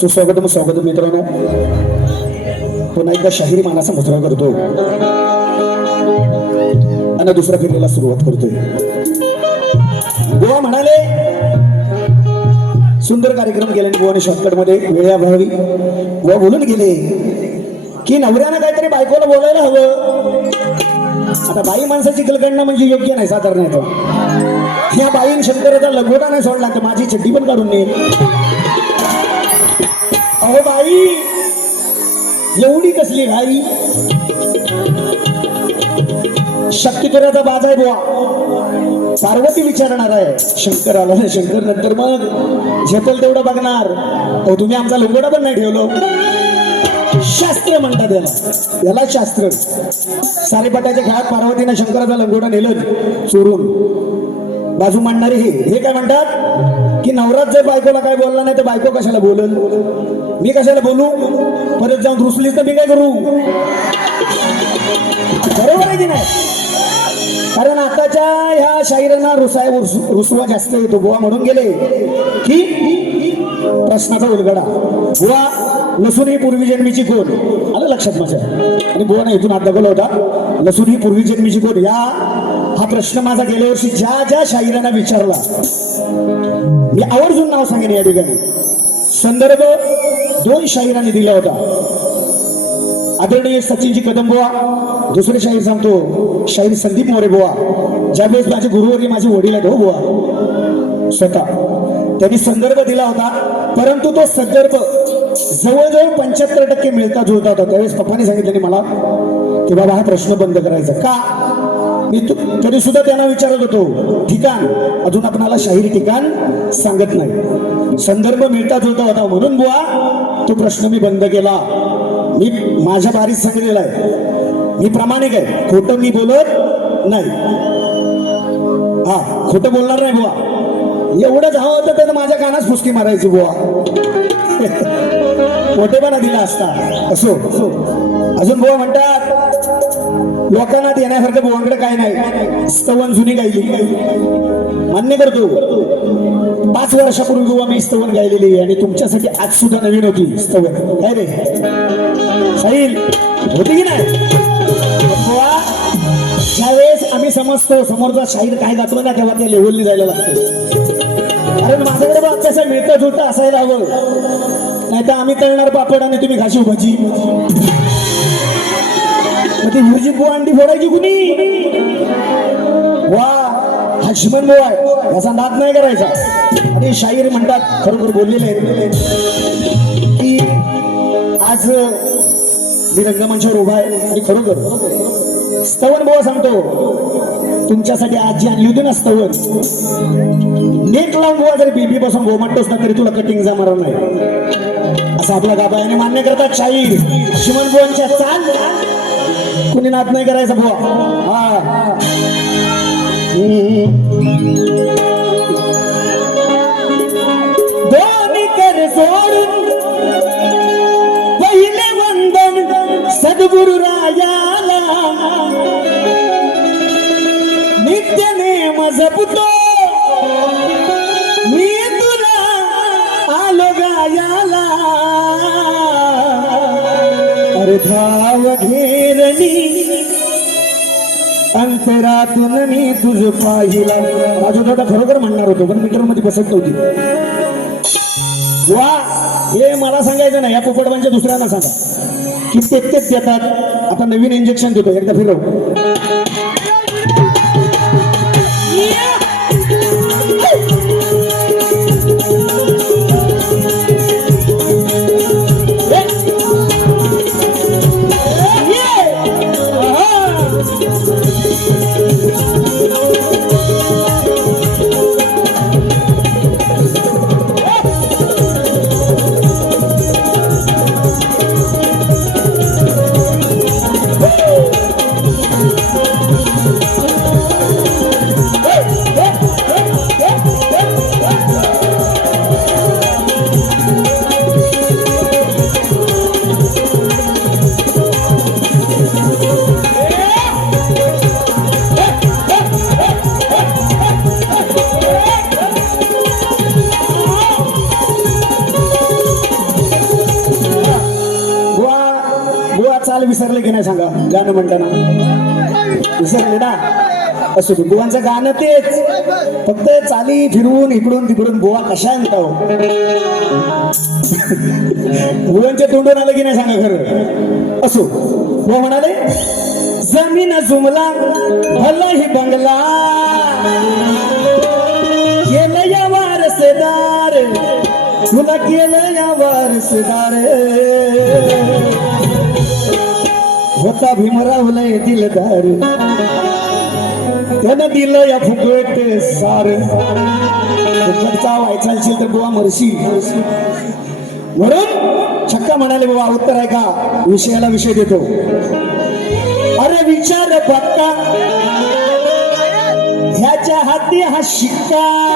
सुस्वागतम स्वागत मित्रांनो. पुन्हा एकदा शाहिरी मानाचा मुजरा करतो आणि दुसऱ्या फेरीला सुरुवात करतोय. गोवा म्हणाले सुंदर कार्यक्रम केल्याने गोवाने शॉर्टकटमध्ये वेळाभावी गोवा बोलून गेले की नवऱ्यानं काहीतरी बायकोला बोलायला हवं. आता बाई माणसाची कलकडणं म्हणजे योग्य नाही साधारण ह्या बाईन शंकराचा लंगोटा नाही सोडला तर माझी चड्डी पण काढून नये अरे बाई एवढी कसली घाई? शक्तिपुराचा बाज आहे बुवा. पार्वती विचारणार आहे. शंकर आला ना शंकर नंतर मग झेपल तेवढं बघणार. अहो तुम्ही आमचा लंगोटा पण नाही ठेवलो. शास्त्र म्हणतात याला. याला शास्त्र. सारेपटाच्या खेळात पार्वतीनं शंकराचा लंगोटा नेलं चोरून. बाजू मांडणारे हे. हे काय म्हणतात? की नवरात जर बायकोला काय बोलला नाही तर बायको कशाला बोलल मी कशाला बोलू? परत जाऊन रुसलीच तर मी काय करू? बरोबर आहे की नाही? कारण आताच्या ह्या शाहिरांना रुसाय रुसवा जास्त येतो गोवा म्हणून गेले. की? प्रश्नाचा उलगडा. बुवा नसूनही ही पूर्वी जन्मीची कोण? आलं लक्षात माझ्या आणि बुवाने इथून हात दाखवला होता. लसूण ही पूर्वी जन्मीची कोण या हा प्रश्न माझा गेल्या वर्षी ज्या ज्या शाहिरांना विचारला मी आवर्जून नाव सांगेन या ठिकाणी. संदर्भ दोन शाहिरांनी दिला होता आदरणीय सचिनजी कदम बुवा दुसरे शाहीर सांगतो शाहीर संदीप मोरे बुवा ज्यावेळेस माझे गुरुवारी माझे वडील आहेत हो बुवा स्वतः. त्यांनी संदर्भ दिला होता परंतु तो संदर्भ जवळजवळ पंच्याहत्तर टक्के मिळता जुळता होता त्यावेळेस पप्पाने सांगितलं मला की बाबा हा प्रश्न बंद करायचा. का? मी तु- तरी सुद्धा त्यांना विचारत होतो. ठिकाण. अजून आपणाला शाहीर ठिकाण सांगत नाही. संदर्भ मिळता जुळता होता म्हणून बुवा तो प्रश्न मी बंद केला. मी माझ्या बारीत सांगितलेला आहे. मी प्रामाणिक आहे. खोटं मी बोलत नाही. हा खोटं बोलणार नाही बुवा. एवढंच हवं होतं तर माझ्या कानात फुसकी मारायची बुवा. मोठेपणा दिला असता. असो. अजून बुवा म्हणतात लोकांना देण्यासारखं बुवांकडे काय नाही. स्तवन जुनी गायली. मान्य करतो. पाच वर्षापूर्वी बुवा मी स्तवन गायलेली आहे आणि तुमच्यासाठी आज सुद्धा नवीन होती स्तवन. काय रे? साहिल होती की नाही? ज्यावेळेस आम्ही समजतो समोरचा शाहीर काय गातो ना तेव्हा त्या लेवलने जायला लागतो. कारण माझ्याकडे बघ मिळतं जुळतं असायला हवं. नाही तर आम्ही तळणार पापड आणि तुम्ही घाशी भाजी ती हिरजी बुवा अंडी फोडायची कुणी? वा हा शिमन बुवा आहे. याचा नाद नाही करायचा. आणि शाहीर म्हणतात खरोखर बोललेले आहेत. की आज मी रंगमंचावर उभा आहे आणि खरोखर स्तवन बुवा सांगतो तुमच्यासाठी आजी आणली होती ना स्तवन नेट लावून बुवा जरी बीबी पासून गोमटतोस ना तरी तुला कटिंग जमणार नाही. असं आपल्या गाबा मान्य करतात शाहीर शिमन बुवांच्या चाल कुणी नाद नाही करायचा बुवा. हा. दोन्ही कर सोडून पहिले वंदन सद्गुरु राजाला नित्य नेम जपतो अंतरातून मी तुझ पाहिला. माझं दादा खरोखर म्हणणार होतो पण मीटरमध्ये बसत होती. वा हे मला सांगायचं ना या पोपटवांच्या दुसऱ्यांना सांगा. की तेच तेच देतात. आता नवीन इंजेक्शन देतो एकदा फिरव. नाही सांगा गाणं म्हणताना. विसरले ना असू दे बुवांचं गाणं तेच. फक्त चाली फिरवून इकडून तिकडून गोवा कशा आणता हो बुवांच्या तोंडून आलं की नाही सांगा खरं? असो बुवा म्हणाले जमीन जुमला भला ही बंगला. केलं या वारसदार तुला केलं या वारसदार. होता येतील दार. त्यानं दिलं या फुकट सार. फुकटचा व्हायचा असेल तर बुवा मरशी. म्हणून छक्का म्हणाले बाबा उत्तर आहे का? विषयाला विषय देतो. अरे विचार पक्का. ह्याच्या हाती हा शिक्का.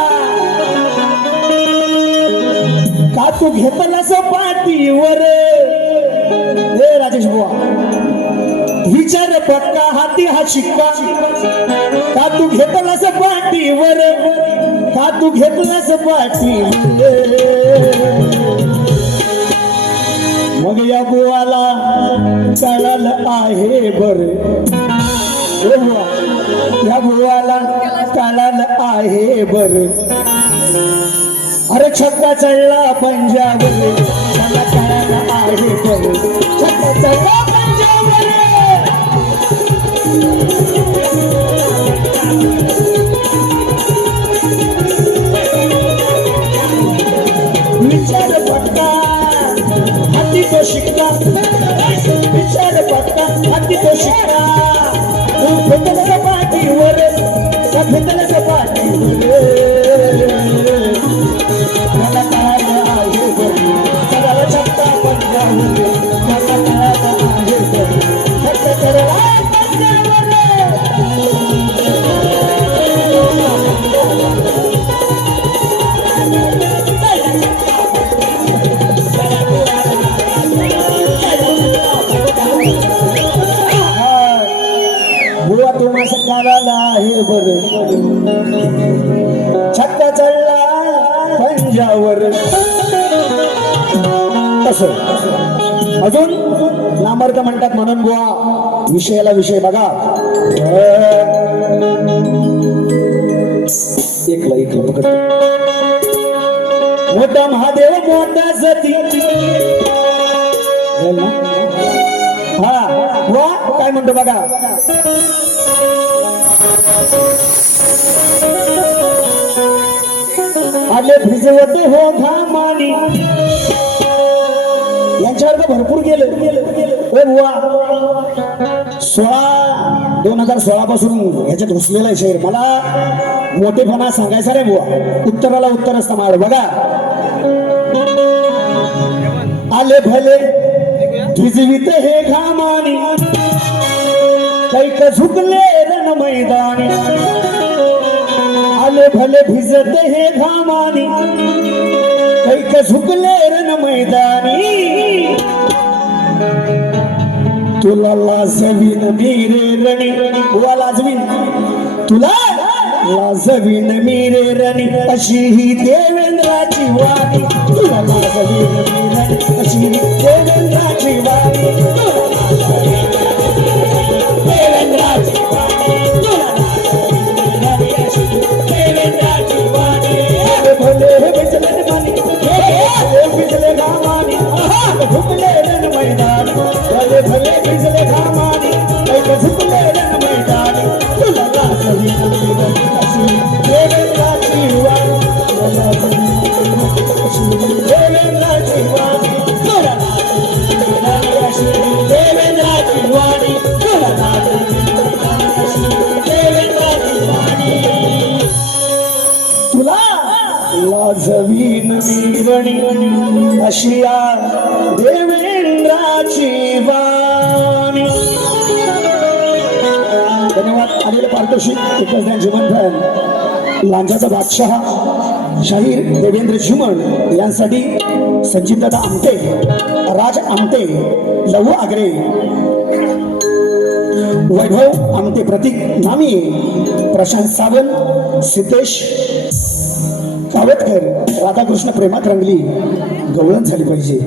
का तू घेतलास पाठीवर हे राजेश बुवा विचार पक्का हाती हा शिक्का. का तू घेतलास पाठीवर का तू घेतलास पाठीवर. मग या बुवाला कळाल आहे बर. या बुवाला कळाल आहे बर. अरे छक्का चढला पंजाब मला कळाल आहे बर. छक्का चढला विचार पटका हाती तो विषयाला विषय बघा. एकला एकला पकड मोठा महादेव मोठा सती हा वा काय म्हणतो बघा. आले भिजवते हो घामानी. भरपूर गेलं. ओ बुवा. सोळा दोन हजार सोळा पासून ह्याच्यात घुसलेलं आहे शहर. मला मोठेपणा सांगायचा रे बुवा. उत्तराला उत्तर असतं मार बघा. आले भले भिजवित हे घामाने. कैक झुकले रण मैदानी. आले भले भिजत हे घामाने. कैक झुकले रण मैदानी. तुला लाजवीन मी रे रणी तुला लाजवीन. तुला लाजवीन मी रे रणी अशी ही देवेंद्राची वाणी. तुला लाजवीन मी रणी अशी ही मीरणी अशिया देवेंद्राची वाणी. धन्यवाद. आलेलं पारितोषिक एकच ज्ञान जीवन लांजाचा बादशहा शाहीर देवेंद्र झुमण यांसाठी संजीवदादा आमटे राज आमटे लहू आगरे वैभव आमटे प्रतीक नामी प्रशांत सावंत सिद्धेश कावतकर राधाकृष्ण प्रेमात रंगली. गवळण झाली पाहिजे.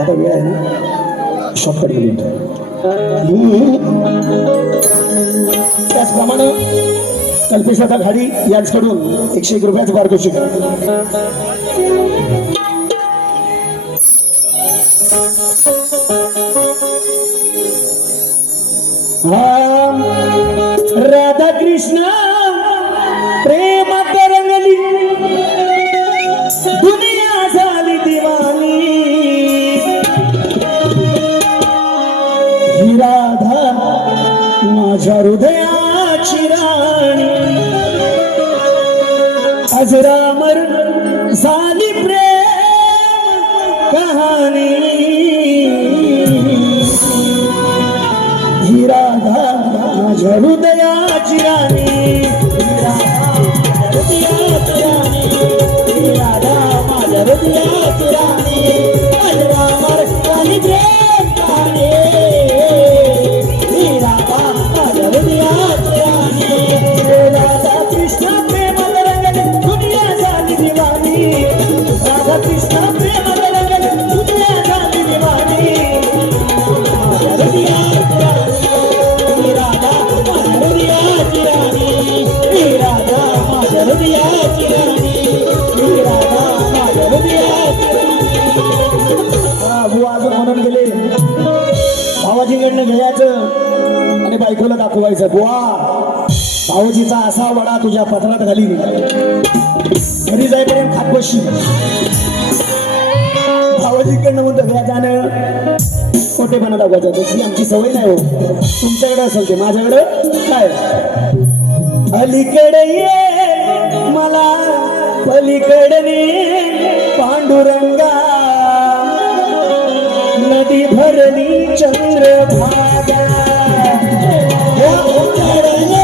आता वेळ आहे ना? शॉर्टकट गेली त्याचप्रमाणे कल्पेशाचा घाडी यांच्याकडून एकशे एक रुपयाचं पारितोषिक राधा कृष्ण. माझ्या हृदयाची राणी. अजरामर झाली प्रेम कहाणी. ही राधा माझ्या हृदयाची राणी. दाखवायचं भाऊजीचा असा वडा तुझ्या पत्रात घाली घरी जाईपर्यंत खात बसशी भावाजीकडनं म्हणतो घ्या जाणं. खोटेपणा दाखवायचं तशी आमची सवय नाही हो. तुमच्याकडे असेल ते. माझ्याकडं काय? अलीकडे ये मला. पलीकडे पांडुरंगा. नदी भरली चंद्रभागा. चंद्रभागा